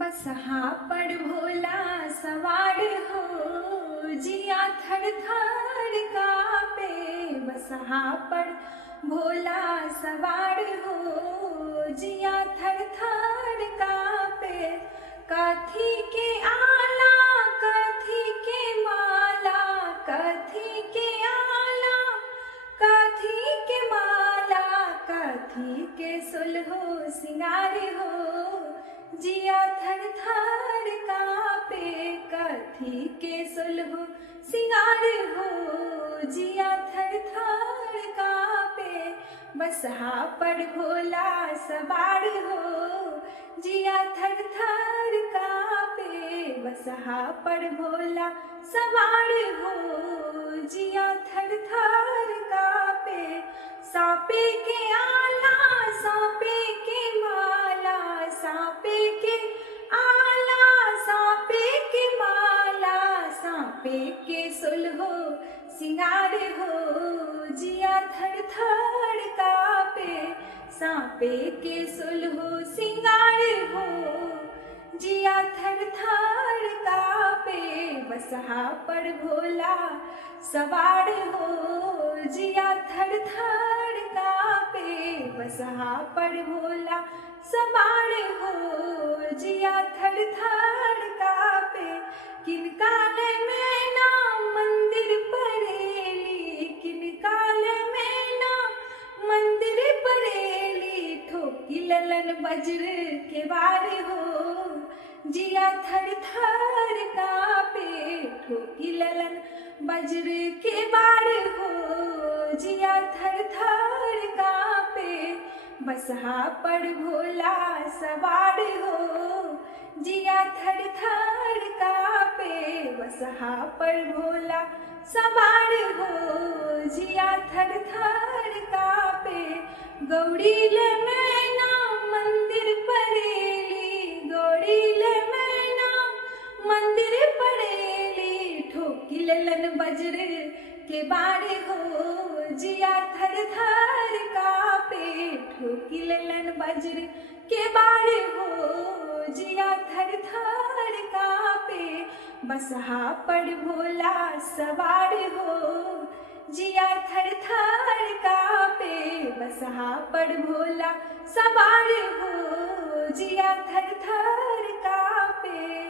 बसहा पर भोला सवार हो, जिया थर थर कापे। बसहा पर भोला सवार हो, जिया थर थर कापे। कथी के आला कथी के माला, कथी के आला कथी के माला, कथी के सुलहो सिंगार हो, जिया थर थर कापे। कथी के सुलहो सिंगार हो, जिया थर थर कापे। बसहा पर भोला सवार हो, जिया थर थर कापे। बसहा पर भोला सवार हो, जिया थर थर कापे। सापे के आला सापे के माला, सापे के आला सापे के माला, सापे के सुलहो सिंगार हो, जिया थर थर कापे। सापे के सुलहो सिंगार हो, जिया थर थर कापे। बसहा पर भोला सवार हो, जिया थर थर कापे। बसहा पर भोला सवार हो, जिया थर थर कापे। किनकाल में ना मंदिर परेली, किनकाल में ना मंदिर परेली। ठोकी ललन वज्र के वार हो, जिया थर थर कापे। ठोकी ललन वज्र के वार हो, जिया थर थर कापे। बसहा पर भोला सवार हो, जिया थर थर कापे। बसहा पर भोला सवार हो, जिया थर थर कापे। गौरील मैना मंदिर परेली, गौरील मैना मंदिर परेली। ठोकी ललन वज्र के बार हो, जिया थर थर कापे। ठोकी ललन वज्र के बार हो, जिया थर थर कापे। बसहा पर भोला सवार हो, जिया थर थर कापे। बसहा पर भोला सवार हो, जिया थर थर कापे।